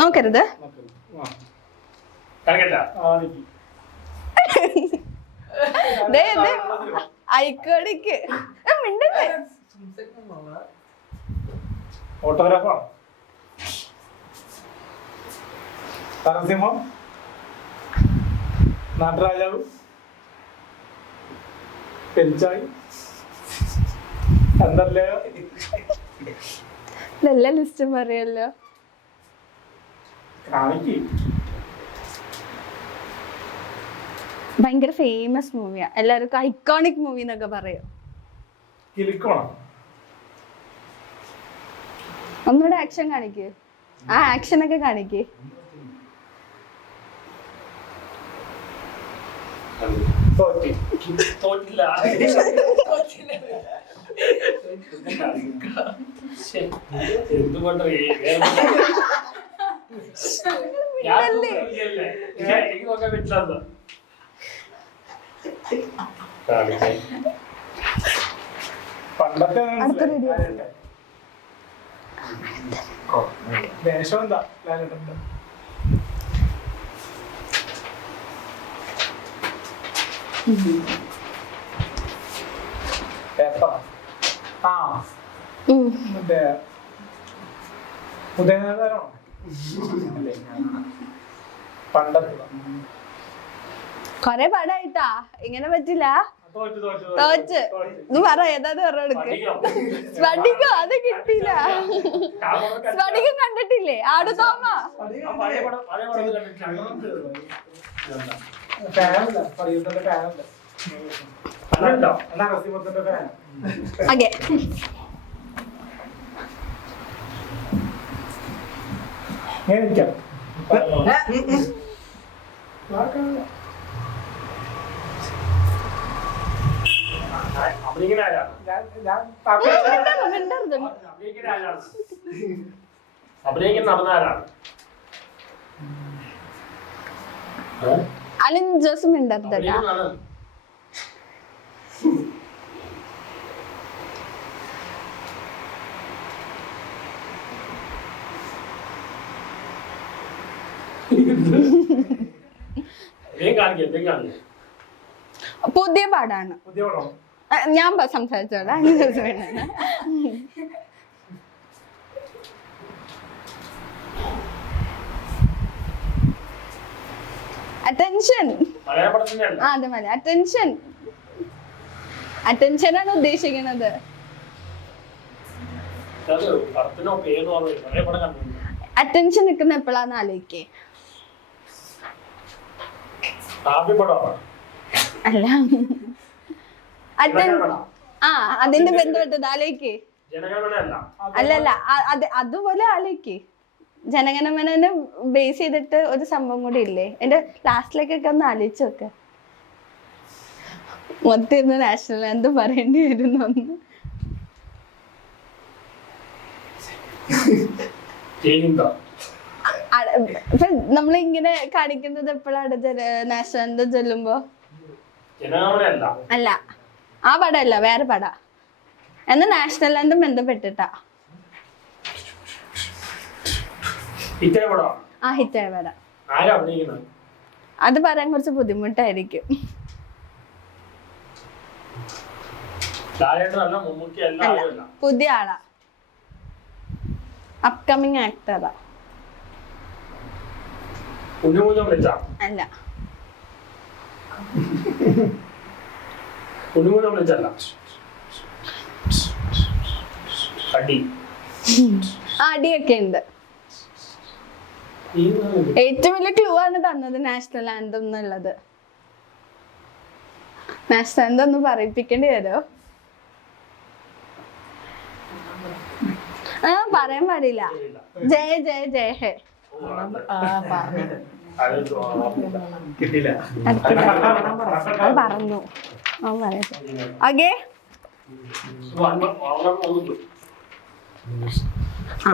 നോക്കരുത്. ഐക്കോണിക്ക് മിണ്ടല്ലേ. ഓട്ടോഗ്രാഫാണ്. നരസിംഹം, നാട്ടുരാജാവ്, പെരിച്ചായി, എന്തല്ലേ എല്ലാ ലിസ്റ്റും പറയല്ലോ. കാണിക്ക്. ഭയങ്കര ഫേമസ് മൂവിയാ, എല്ലാവർക്കും ഐക്കോണിക് മൂവി എന്നൊക്കെ പറയും. കിലിക്കോണം. ഒന്നുകൂടെ ആക്ഷൻ കാണിക്ക്. ആ ആക്ഷൻ ഒക്കെ കാണിക്ക്. തോറ്റില്ല. എന്തുകൊണ്ട് എനിക്ക് നോക്കാൻ പറ്റില്ല. പണ്ടത്തെ ദേശം എന്താ ലാലേട്ടൻ്റെ? പേപ്പർ. ആ മറ്റേ ഉദയനാരായണോ? പണ്ടത്തെ കൊറേ പടായിട്ടാ, ഇങ്ങനെ പറ്റില്ല. തോറ്റ് ഇത് പറ, ഏതാന്ന് പറഞ്ഞെടുക്ക്. സ്ഫടികം അത് കിട്ടിയില്ല. സ്ഫടികം കണ്ടിട്ടില്ലേ? ആടുതോമ ഫാനല്ല, പറയൂട്ടന്റെ ഫാനല്ല. നരസിംഹത്തിന്റെ ഫാൻ. ഓക്കെ. എനിക്കാം അഭിനയിക്കുന്ന നടന്നാരാണ്? അലിൻ ജോസ് മിണ്ടരുതല്ല. പുതിയ പാടാണ്. ഞാൻ സംസാരിച്ചോളാം. അറ്റൻഷൻ. അതെ മതി. അറ്റൻഷൻ, അറ്റൻഷനാണ് ഉദ്ദേശിക്കുന്നത്. അറ്റൻഷൻ നിൽക്കുന്ന എപ്പോഴാന്ന് ആലോചിക്കേ. അല്ല, ആ അതിന്റെ ബന്ധപ്പെട്ടത് ആലോചിക്കേ. അല്ലല്ല, അതുപോലെ ആലോചിക്കേ. ജനഗണമനെ ബേസ് ചെയ്തിട്ട് ഒരു സംഭവം കൂടി ഇല്ലേ? എന്റെ ലാസ്റ്റിലേക്കൊക്കെ ഒന്ന് ആലോചിച്ച് നോക്ക. മൊത്തം നാഷണൽ ആന്തം പറയേണ്ടി വരുന്നു. ഒന്ന് നമ്മളിങ്ങനെ കാണിക്കുന്നത് എപ്പോഴാണ്? നാഷണൽ ആന്തം ചൊല്ലുമ്പോ അല്ല, ആ പടമല്ല, വേറെ പട. എന്നാ നാഷണൽ ആന്തം ബന്ധപ്പെട്ടിട്ടാ. ആ ഹിറ്റായ പട. അത് പറയാൻ കുറച്ച് ബുദ്ധിമുട്ടായിരിക്കും. പുതിയ ആളാ, അപ്കമിങ് ആക്ടറാ. അല്ല, അടിയൊക്കെ ഉണ്ട്. ഏറ്റവും വലിയ ക്ലൂ ആണ് തന്നത് നാഷണൽ ആന്തം എന്നുള്ളത്. നാഷണൽ ആന്തം ഒന്ന് പറയിപ്പിക്കേണ്ടി വരുമോ? ആ പറയാൻ പാടില്ല. ജയ ജയ ജയ ഹേ. അത് പറഞ്ഞു. ഓക്കെ. ആ